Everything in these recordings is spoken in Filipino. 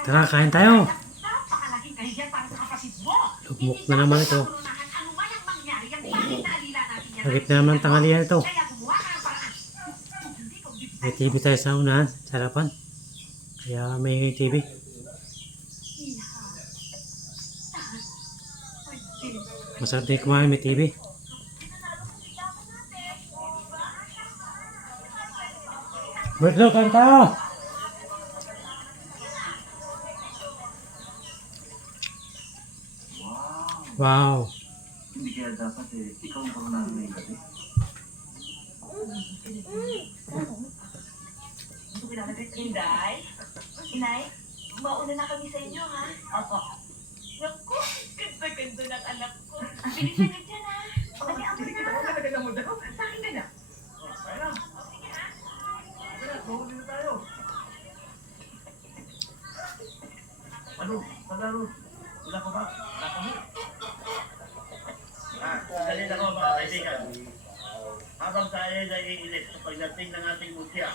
Tara, kain tayo. Napakalaking kahiyan para sa kapatid mo. Lugmok na naman ito. Ano man ang mangyari, ang bakit naalila natin yan. Hagip na naman ang tanghalian ito. Kaya gumawa ka ng paraan. Hindi ko May TV tayo sa unahan, sa harapan. Kaya may TV. Masarap din kumain, may TV. Bertlo, kain tayo! Wow! Hindi kaya dapat ikaw ang pangunahan na yung gabi. Inday? Inay? Mauna na kami sa inyo, ha? Opo. Naku, ganda-ganda ng anak ko. Bilisan niyo dyan, ha? Dali, ako na. Talaga mo daw. Sa akin ka na. Mahuli na tayo. Ano? Palaro. Wala ka ba? Wala ka mo? Dali na ko mga kaibigan. Habang tayo ay iilis sa pagdating ng ating mutya,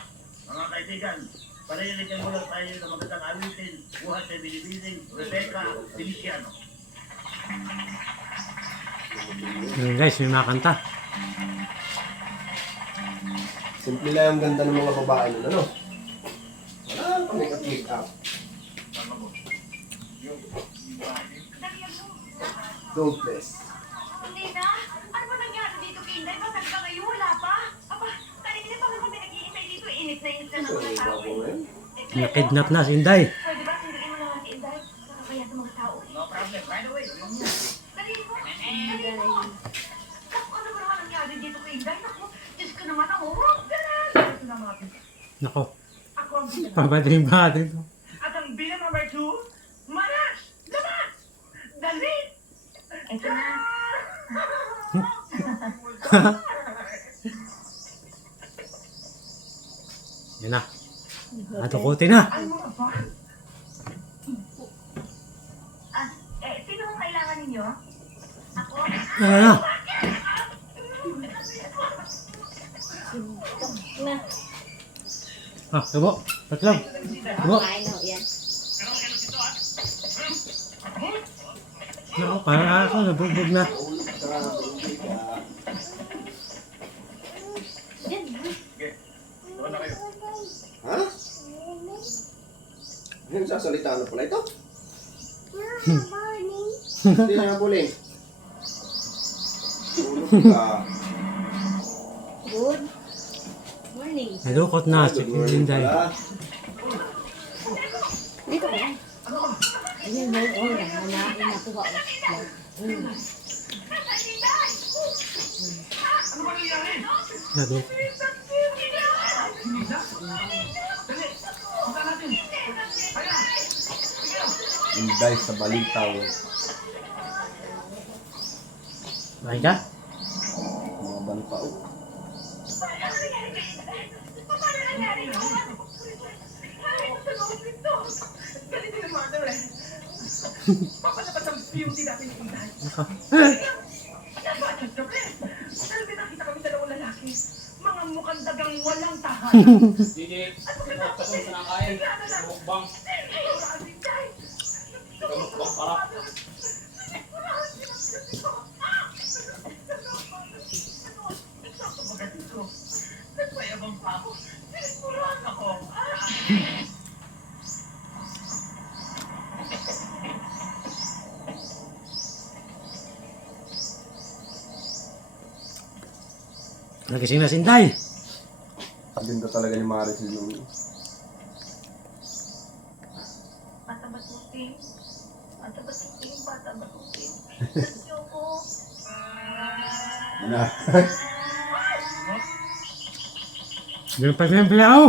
mga kaibigan, pariligan mo lang tayo ng magandang awitin, buhat sa Bilibiling, Rebecca, Feliciano. Yun guys, may mga kanta. Simple lang ang ganda ng mga babae nun, ano? Wala kang make up. Don't bless. Hindi na. Ano ba nangyari dito, Inday? Ba't hanggang ngayon wala pa? Aba, kanina pa kami nag-iintay dito. Init na init na ng mga tao. Nakidnap na si Inday. Pwede ba? Sundin mo naman si Inday. Nakakaya sa mga tao. No problem, by the way. Dali mo. Dali mo. Naku, ano ba naman nangyari dito kay Inday? Naku, Diyos ko naman ang huwag ka na. Ito na mga pinto. Nako, Ako ang bilang. pabadring ba ito? At ang bilang number 2, Manas! Labas! Dali! Ito na. Yan na. Natukuti na. Ay mga ba? Sino ang kailangan ninyo? Ako? Yan na. Ah, tubo. Patlog. Tubo. Nako, parang ako, nabugbog na. Ha? Yung sasalita ano pala ito? Hindi na nga puling. Tulog ka. Good morning. Nalukot na si Good morning Inday. pala. Dito ka. Ayan, nakuha ko. Ano ba nangyari? Nalukot. Dali! Punta natin! Kaya! Inday sa balitaw. Bakit ka? Mga banpao. Paano nangyari kay Inday? Paano nangyari ito? Ay, ito sa loob nito. Ganito yung mother eh. Papalabas ang beauty natin ni Inday. Nako. Bakit gabi? Dahil may nakita kami dalawang lalaki. Mga mukhang dagang walang tahan. Hindi, tapos sa nakain, mukbang, mukbang para. Nagpayabang pa ako. Sinipuruan ako. Nagising na si Inday. Ganda talaga ni Maricel nung Bata batuting. Bata batuting. Bata batuting. Nandiyo ko. na. Ganun pa siyempre ako.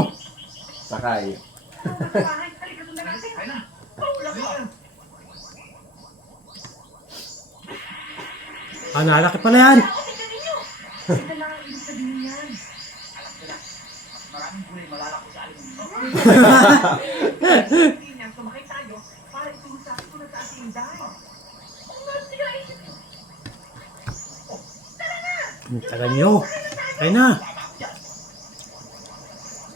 Sakay. Halika sundan natin. Kaya na. Paula ka. Ah, nalaki pala yan. Ito lang ang ibig sabihin yan. Alam ko na, mas maraming gulay malalako sa alim mo. Hindi niya, sumakay tayo para itulusapin ko na sa ating Inday. Tagal nyo. Kaya na.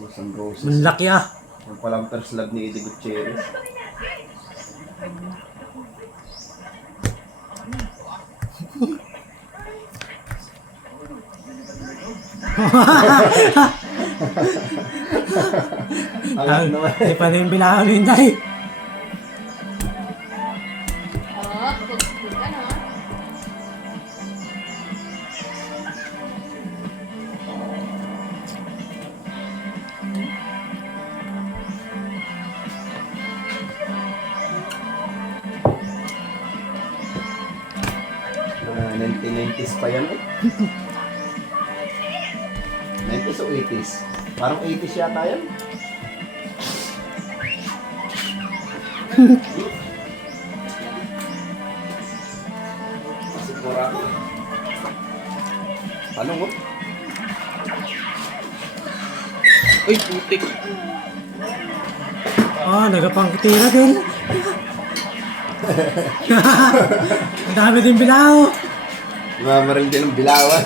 Susan Roses. Manlaki ah. Yung palang first love ni Eddie Gutierrez. Alam naman. Hindi pa rin bilangan ni Inday. Oh, pagod ka no? Mga 1990s pa yan eh. 90s o 80s? Parang 80s yata yan. Sigurado. Ano mo? Uy, putik. Oh, nagapangkitira din. Ang dami din bilao. Mamaring din ng bilawan.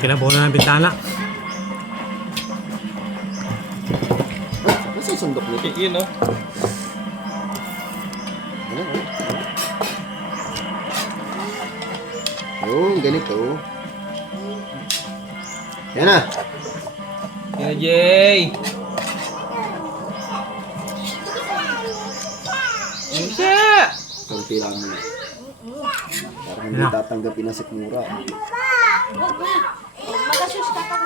Kinabuo na ng bintana. Ano sa sundok nito? Yun, no? Yung ganito. Yan na. Yan, Jay. Isa! Kunti lang mo. Parang hindi Yan na. tatanggapin ang sikmura. Huwag na. Magasus ka pa.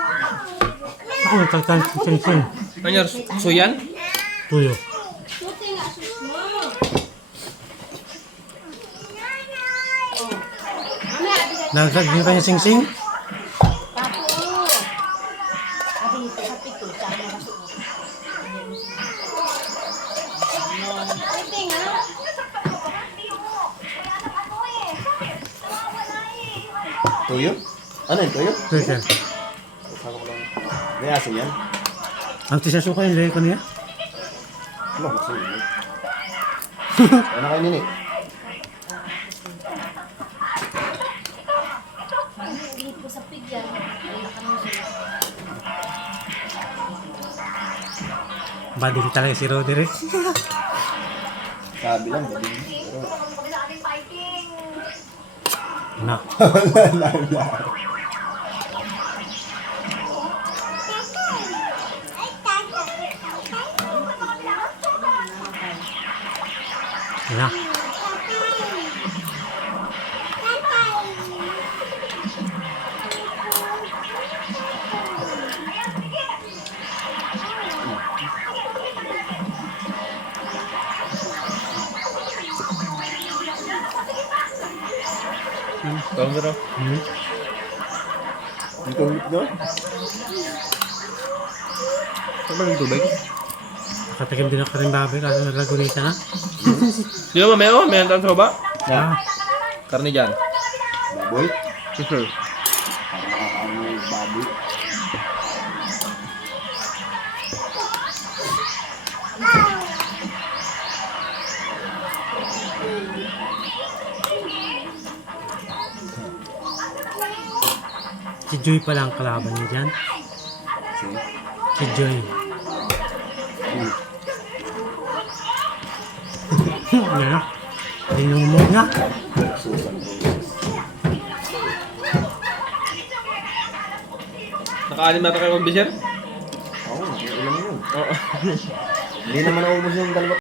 Ako, nagtagtan sing-sing. Ano, suyan? Tuyo. Suti nga sus mo. Mamaya, di ka Nagtagtan ka niya sing-sing. papo. Sabi ito sa pito, saan mo kaso mo? Pwede nga. Tuyo? Ano yung tuyo? Tuyo siya. May asin yan? Ang tisasuka yung lagay ko niya. Ano kasi yun? Ano kayo nini? Hindi ko sa pigyan. Wala ka nang sulat. Badi ko talaga si Roderick. Sabi lang, hindi. Pero Na. Na. Tawag na raw. Hmm. Dito ulit nyo? Saan ba yung tubig? Katikim din ako rin baboy kasi naglagunita na. Di ba mamaya, may hantaan sa baba? Ah, Karne dyan. Baboy? Sure. Parang nakakaano yung baboy. si Joy pala ang kalaban niya dyan. Si Joy. Ano na? Linumog na. Susan ko. Nakaalim natin kayo mag-bisher? Oo, ilan yun? Oo. Hindi naman naubos yung dalawa.